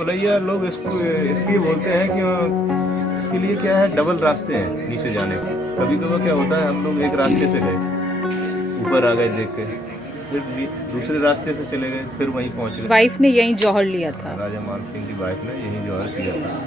भुलैया लोग इसको इसलिए बोलते हैं कि इसके लिए क्या है, डबल रास्ते हैं नीचे जाने के। कभी कभी क्या होता है, हम लोग एक रास्ते से गए, ऊपर आ गए देख के, फिर दूसरे रास्ते से चले गए, फिर वहीं पहुंच गए। वाइफ ने यहीं जौहर लिया था। राजा मान सिंह की वाइफ ने यही जौहर किया था।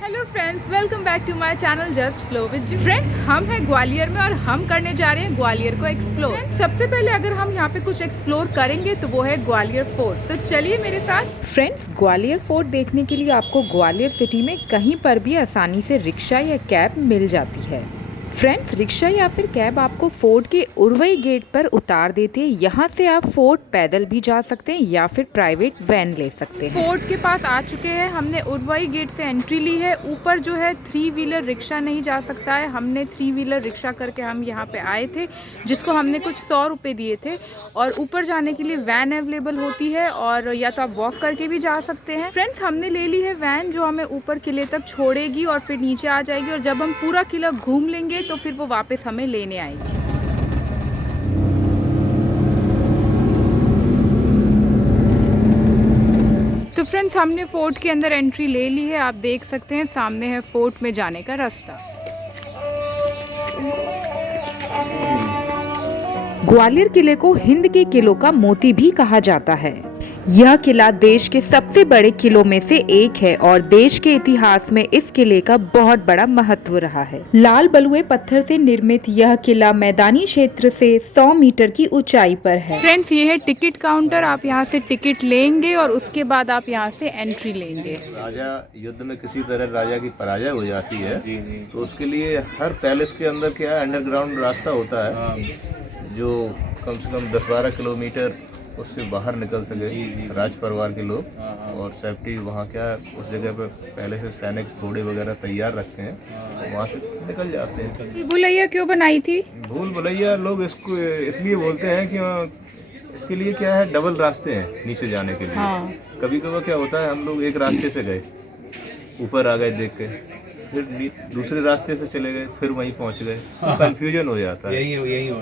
Hello friends, welcome back to my channel just flow with G. Friends, हम हैं ग्वालियर में और हम करने जा रहे हैं ग्वालियर को एक्सप्लोर। सबसे पहले अगर हम यहाँ पे कुछ एक्सप्लोर करेंगे तो वो है ग्वालियर फोर्ट। तो चलिए मेरे साथ। फ्रेंड्स, ग्वालियर फोर्ट देखने के लिए आपको ग्वालियर सिटी में कहीं पर भी आसानी से रिक्शा या कैब मिल जाती है। फ्रेंड्स, रिक्शा या फिर कैब आपको फोर्ट के उर्वई गेट पर उतार देती है। यहाँ से आप फोर्ट पैदल भी जा सकते हैं या फिर प्राइवेट वैन ले सकते हैं। फोर्ट के पास आ चुके हैं, हमने उर्वई गेट से एंट्री ली है। ऊपर जो है 3 व्हीलर रिक्शा नहीं जा सकता है, हमने 3 व्हीलर रिक्शा करके हम यहाँ पे आए थे, जिसको हमने कुछ 100 रुपये दिए थे। और ऊपर जाने के लिए वैन अवेलेबल होती है और या तो आप वॉक करके भी जा सकते हैं। फ्रेंड्स, हमने ले ली है वैन जो हमें ऊपर किले तक छोड़ेगी और फिर नीचे आ जाएगी, और जब हम पूरा किला घूम लेंगे तो फिर वो वापस हमें लेने आएगी। तो फ्रेंड्स, हमने फोर्ट के अंदर एंट्री ले ली है। आप देख सकते हैं सामने है फोर्ट में जाने का रास्ता। ग्वालियर किले को हिंद के किलों का मोती भी कहा जाता है। यह किला देश के सबसे बड़े किलों में से एक है और देश के इतिहास में इस किले का बहुत बड़ा महत्व रहा है। लाल बलुए पत्थर से निर्मित यह किला मैदानी क्षेत्र से 100 मीटर की ऊंचाई पर है। फ्रेंड्स, ये है टिकट काउंटर। आप यहाँ से टिकट लेंगे और उसके बाद आप यहाँ से एंट्री लेंगे। राजा युद्ध में किसी तरह राजा की पराजय हो जाती है, तो उसके लिए हर पैलेस के अंदर क्या है, अंडरग्राउंड रास्ता होता है जो कम से कम 10-12 किलोमीटर उससे बाहर निकल सके राज परिवार के लोग। और सेफ्टी वहाँ क्या है, उस जगह पे पहले से सैनिक घोड़े वगैरह तैयार रखते हैं, तो वहाँ से निकल जाते हैं। भुलैया क्यों बनाई थी? भूल भुलैया लोग इसको इसलिए बोलते हैं कि इसके लिए क्या है, डबल रास्ते हैं नीचे जाने के लिए। कभी कभी क्या होता है, हम लोग एक रास्ते से गए, ऊपर आ गए देख के, फिर दूसरे रास्ते से चले गए, फिर वहीं पहुंच गए, तो कंफ्यूजन हो जाता है।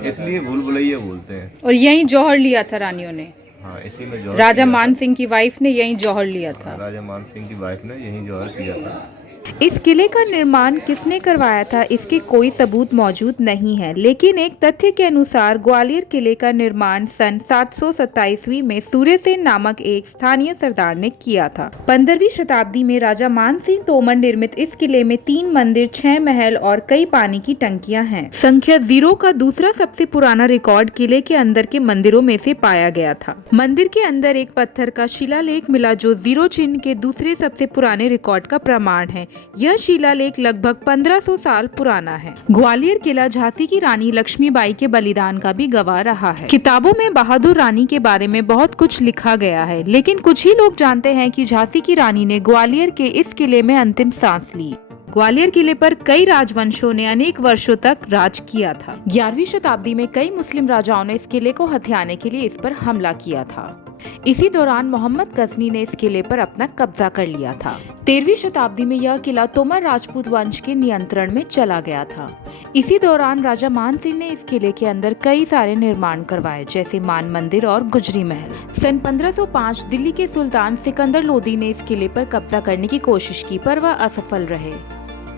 इसलिए भूल भुलैया बोलते हैं। और यहीं जौहर लिया था रानियों ने। हाँ, इसी में जौहर राजा किया मान था। सिंह की वाइफ ने यहीं जौहर लिया था। राजा मान सिंह की वाइफ ने यही जौहर किया था। इस किले का निर्माण किसने करवाया था, इसके कोई सबूत मौजूद नहीं है, लेकिन एक तथ्य के अनुसार ग्वालियर किले का निर्माण सन 727 में सूर्यसेन नामक एक स्थानीय सरदार ने किया था। 15वीं शताब्दी में राजा मान सिंह तोमर निर्मित इस किले में 3 मंदिर, 6 महल और कई पानी की टंकियां हैं। संख्या 0 का दूसरा सबसे पुराना रिकॉर्ड किले के अंदर के मंदिरों में से पाया गया था। मंदिर के अंदर एक पत्थर का शिलालेख मिला जो 0 चिन्ह के दूसरे सबसे पुराने रिकॉर्ड का प्रमाण है। यह शिलालेख लगभग 1500 साल पुराना है। ग्वालियर किला झांसी की रानी लक्ष्मीबाई के बलिदान का भी गवाह रहा है। किताबों में बहादुर रानी के बारे में बहुत कुछ लिखा गया है, लेकिन कुछ ही लोग जानते हैं कि झांसी की रानी ने ग्वालियर के इस किले में अंतिम सांस ली। ग्वालियर किले पर कई राजवंशों ने अनेक वर्षों तक राज किया था। 11वीं शताब्दी में कई मुस्लिम राजाओं ने इस किले को हथियाने के लिए इस पर हमला किया था। इसी दौरान मोहम्मद गजनी ने इस किले पर अपना कब्जा कर लिया था। 13वीं शताब्दी में यह किला तोमर राजपूत वंश के नियंत्रण में चला गया था। इसी दौरान राजा मान सिंह ने इस किले के अंदर कई सारे निर्माण करवाए, जैसे मान मंदिर और गुजरी महल। सन 1505 दिल्ली के सुल्तान सिकंदर लोदी ने इस किले पर कब्जा करने की कोशिश की, पर वह असफल रहे।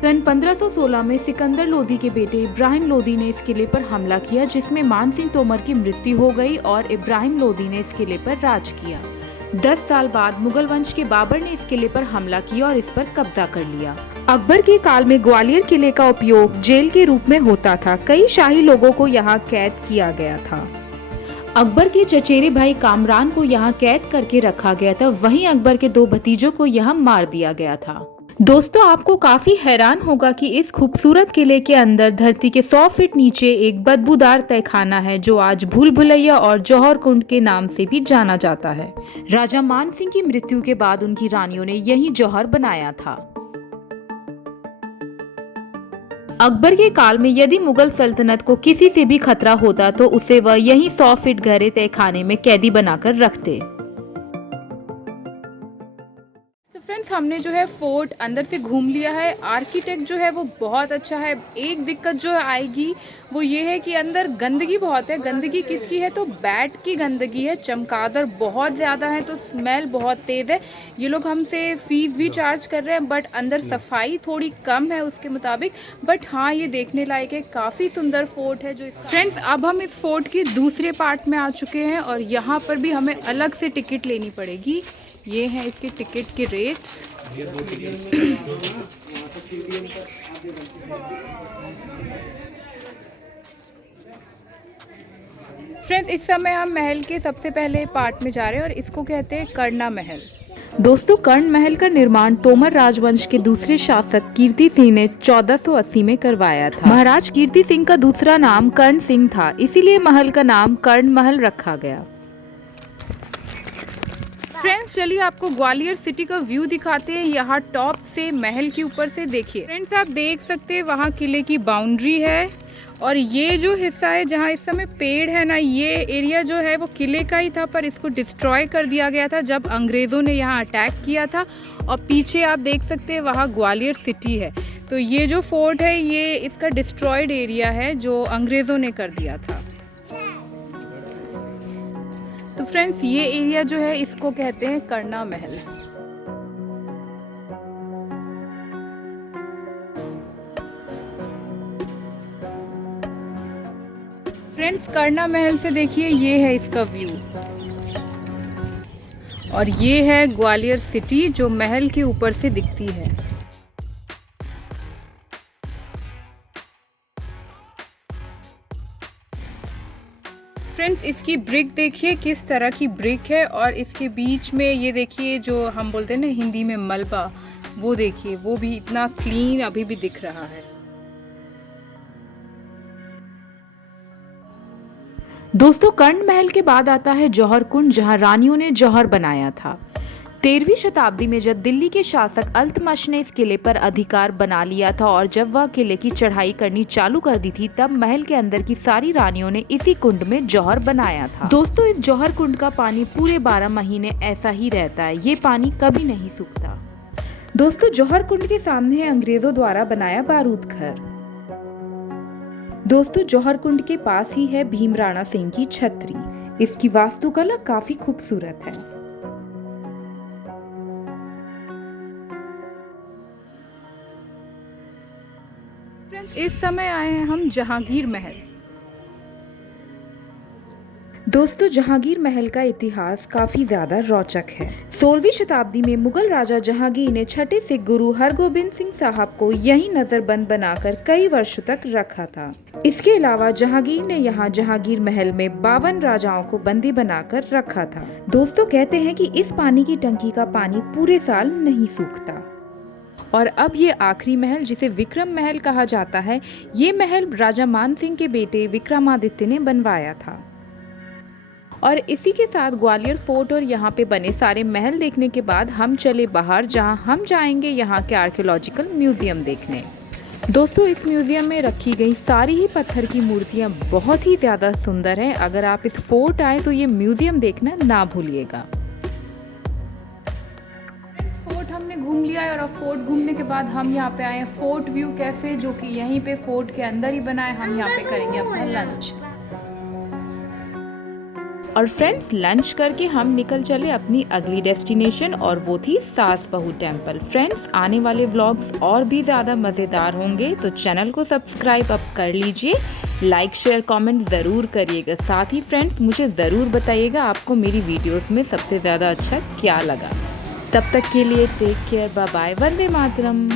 सन 1516 में सिकंदर लोदी के बेटे इब्राहिम लोदी ने इस किले पर हमला किया, जिसमें मान सिंह तोमर की मृत्यु हो गई और इब्राहिम लोदी ने इस किले पर राज किया। 10 साल बाद मुगल वंश के बाबर ने इस किले पर हमला किया और इस पर कब्जा कर लिया। अकबर के काल में ग्वालियर किले का उपयोग जेल के रूप में होता था। कई शाही लोगों को यहाँ कैद किया गया था। अकबर के चचेरे भाई कामरान को यहाँ कैद करके रखा गया था। वहीं अकबर के 2 भतीजों को यहाँ मार दिया गया था। दोस्तों, आपको काफी हैरान होगा कि इस खूबसूरत किले के अंदर धरती के 100 फीट नीचे एक बदबूदार तहखाना है, जो आज भूल भुलैया और जौहर कुंड के नाम से भी जाना जाता है। राजा मान सिंह की मृत्यु के बाद उनकी रानियों ने यही जौहर बनाया था। अकबर के काल में यदि मुगल सल्तनत को किसी से भी खतरा होता तो उसे वह यही 100 फीट गहरे तहखाने में कैदी बनाकर रखते। तो फ्रेंड्स, हमने जो है फोर्ट अंदर से घूम लिया है। आर्किटेक्ट जो है वो बहुत अच्छा है। एक दिक्कत जो आएगी वो ये है कि अंदर गंदगी बहुत है। गंदगी किसकी है? तो बैट की गंदगी है। चमगादड़ बहुत ज़्यादा है तो स्मेल बहुत तेज़ है। ये लोग हमसे फ़ीस भी चार्ज कर रहे हैं, बट अंदर सफाई थोड़ी कम है उसके मुताबिक। बट हाँ, ये देखने लायक है। काफ़ी सुंदर फोर्ट है जो फ्रेंड्स, अब हम इस फोर्ट के दूसरे पार्ट में आ चुके हैं और यहाँ पर भी हमें अलग से टिकट लेनी पड़ेगी। ये हैं इसके टिकट के रेट्स। फ्रेंड्स, इस समय हम महल के सबसे पहले पार्ट में जा रहे हैं और इसको कहते हैं कर्णा महल। दोस्तों, कर्ण महल का निर्माण तोमर राजवंश के दूसरे शासक कीर्ति सिंह ने 1480 में करवाया था। महाराज कीर्ति सिंह का दूसरा नाम कर्ण सिंह था, इसीलिए महल का नाम कर्ण महल रखा गया। फ्रेंड्स, चलिए आपको ग्वालियर सिटी का व्यू दिखाते हैं। यहाँ टॉप से महल के ऊपर से देखिए। फ्रेंड्स, आप देख सकते हैं वहाँ किले की बाउंड्री है और ये जो हिस्सा है जहाँ इस समय पेड़ है ना, ये एरिया जो है वो किले का ही था, पर इसको डिस्ट्रॉय कर दिया गया था जब अंग्रेज़ों ने यहाँ अटैक किया था। और पीछे आप देख सकते हैं वहाँ ग्वालियर सिटी है। तो ये जो फोर्ट है ये इसका डिस्ट्रॉयड एरिया है जो अंग्रेज़ों ने कर दिया था। तो फ्रेंड्स, ये एरिया जो है इसको कहते हैं कर्णा महल। फ्रेंड्स, कर्णा महल से देखिए ये है इसका व्यू और ये है ग्वालियर सिटी जो महल के ऊपर से दिखती है। फ्रेंड्स, इसकी ब्रिक देखिए किस तरह की ब्रिक है और इसके बीच में ये देखिए जो हम बोलते हैं ना हिंदी में मलबा, वो देखिए, वो भी इतना क्लीन अभी भी दिख रहा है। दोस्तों, कर्ण महल के बाद आता है जौहर कुंड, जहां रानियों ने जौहर बनाया था। 13वीं शताब्दी में जब दिल्ली के शासक अल्तमश ने इस किले पर अधिकार बना लिया था और जब वह किले की चढ़ाई करनी चालू कर दी थी, तब महल के अंदर की सारी रानियों ने इसी कुंड में जौहर बनाया था। दोस्तों, इस जौहर कुंड का पानी पूरे 12 महीने ऐसा ही रहता है। ये पानी कभी नहीं सूखता। दोस्तों, जौहर कुंड के सामने है अंग्रेजों द्वारा बनाया बारूद घर। दोस्तों, जौहर कुंड के पास ही है भीमराणा सिंह की छतरी। इसकी वास्तुकला काफी खूबसूरत है। फ्रेंड्स, इस समय आए हैं हम जहांगीर महल। दोस्तों, जहांगीर महल का इतिहास काफी ज्यादा रोचक है। 16वीं शताब्दी में मुगल राजा जहांगीर ने छठे सिख गुरु हरगोबिंद सिंह साहब को यही नजरबंद बनाकर कई वर्षों तक रखा था। इसके अलावा जहांगीर ने यहाँ जहांगीर महल में 52 राजाओं को बंदी बनाकर रखा था। दोस्तों, कहते हैं कि इस पानी की टंकी का पानी पूरे साल नहीं सूखता। और अब ये आखिरी महल, जिसे विक्रम महल कहा जाता है, ये महल राजा मान सिंह के बेटे विक्रमादित्य ने बनवाया था। और इसी के साथ ग्वालियर फोर्ट और यहाँ पे बने सारे महल देखने के बाद हम चले बाहर, जहाँ हम जाएंगे यहाँ के आर्कियोलॉजिकल म्यूजियम देखने। दोस्तों, इस म्यूजियम में रखी गई सारी ही पत्थर की मूर्तियाँ बहुत ही ज़्यादा सुंदर हैं। अगर आप इस फोर्ट आए तो ये म्यूजियम देखना ना भूलिएगा। फोर्ट हमने घूम लिया है और अब फोर्ट घूमने के बाद हम यहाँ पे आए हैं फोर्ट व्यू कैफे, जो कि यहीं पे फोर्ट के अंदर ही बना है। हम यहाँ पे करेंगे अपना लंच। और फ्रेंड्स, लंच करके हम निकल चले अपनी अगली डेस्टिनेशन और वो थी सास बहू टेम्पल। फ्रेंड्स, आने वाले व्लॉग्स और भी ज़्यादा मज़ेदार होंगे, तो चैनल को सब्सक्राइब अब कर लीजिए। लाइक शेयर कमेंट ज़रूर करिएगा। साथ ही फ्रेंड्स, मुझे ज़रूर बताइएगा आपको मेरी वीडियोस में सबसे ज़्यादा अच्छा क्या लगा। तब तक के लिए take care, bye bye, Vande Mataram.